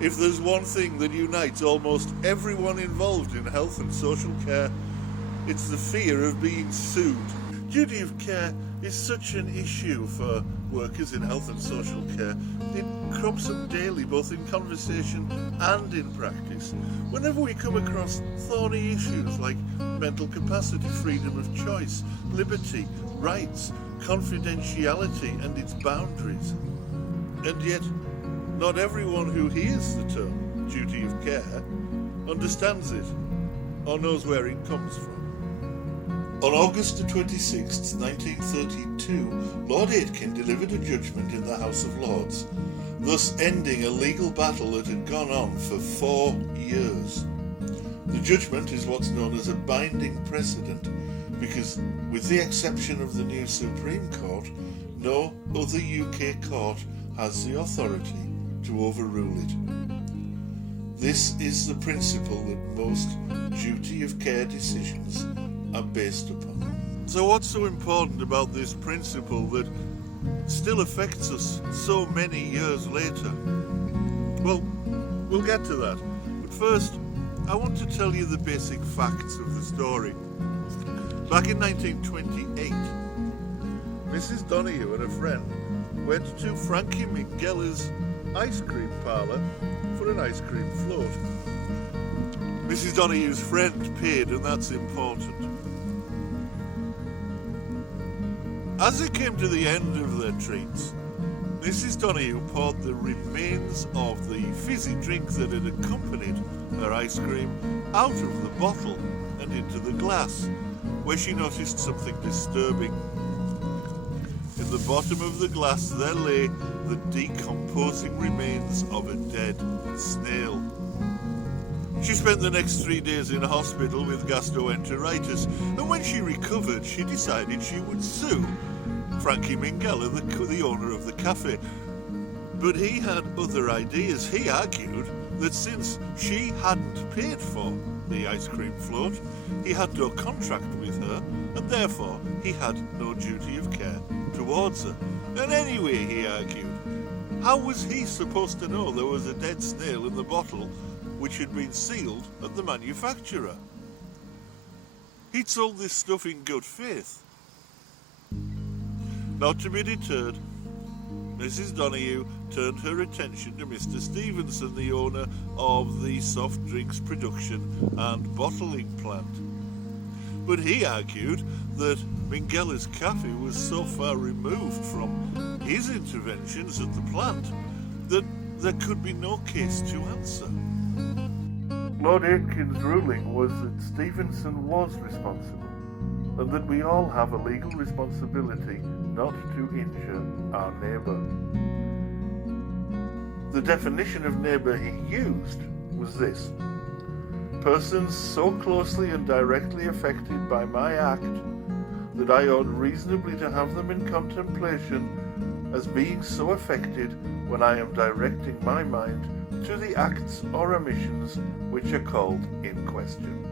If there's one thing that unites almost everyone involved in health and social care, it's the fear of being sued. Duty of care is such an issue for workers in health and social care. It crops up daily, both in conversation and in practice. Whenever we come across thorny issues like mental capacity, freedom of choice, liberty, rights, confidentiality and its boundaries. And yet, not everyone who hears the term duty of care understands it or knows where it comes from. On August 26, 1932, Lord Aitken delivered a judgment in the House of Lords, thus ending a legal battle that had gone on for 4 years. The judgment is what's known as a binding precedent, because with the exception of the new Supreme Court, no other UK court has the authority to overrule it. This is the principle that most duty of care decisions are based upon. So what's so important about this principle that still affects us so many years later? Well, we'll get to that. But first, I want to tell you the basic facts of the story. Back in 1928, Mrs. Donahue and a friend went to Frankie Mingella's ice cream parlour for an ice cream float. Mrs. Donahue's friend paid, and that's important. As they came to the end of their treats, Mrs. Donahue poured the remains of the fizzy drink that had accompanied her ice cream out of the bottle and into the glass, where she noticed something disturbing. In the bottom of the glass there lay the decomposing remains of a dead snail. She spent the next 3 days in hospital with gastroenteritis, and when she recovered, she decided she would sue Frankie Mingella, the owner of the cafe. But he had other ideas. He argued that since she hadn't paid for the ice cream float, he had no contract with her, and therefore he had no duty of care towards her. And anyway, he argued, how was he supposed to know there was a dead snail in the bottle which had been sealed at the manufacturer? He'd sold this stuff in good faith. Not to be deterred, Mrs. Donahue turned her attention to Mr. Stevenson, the owner of the soft drinks production and bottling plant. But he argued that Mingella's cafe was so far removed from his interventions at the plant that there could be no case to answer. Lord Aitken's ruling was that Stevenson was responsible, and that we all have a legal responsibility not to injure our neighbour. The definition of neighbour he used was this: persons so closely and directly affected by my act that I ought reasonably to have them in contemplation as being so affected when I am directing my mind to the acts or omissions which are called in question.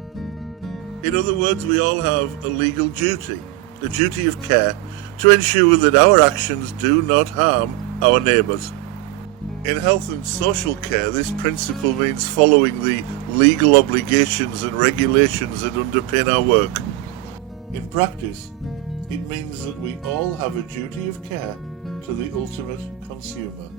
In other words, we all have a legal duty, the duty of care, to ensure that our actions do not harm our neighbours. In health and social care, this principle means following the legal obligations and regulations that underpin our work. In practice, it means that we all have a duty of care to the ultimate consumer.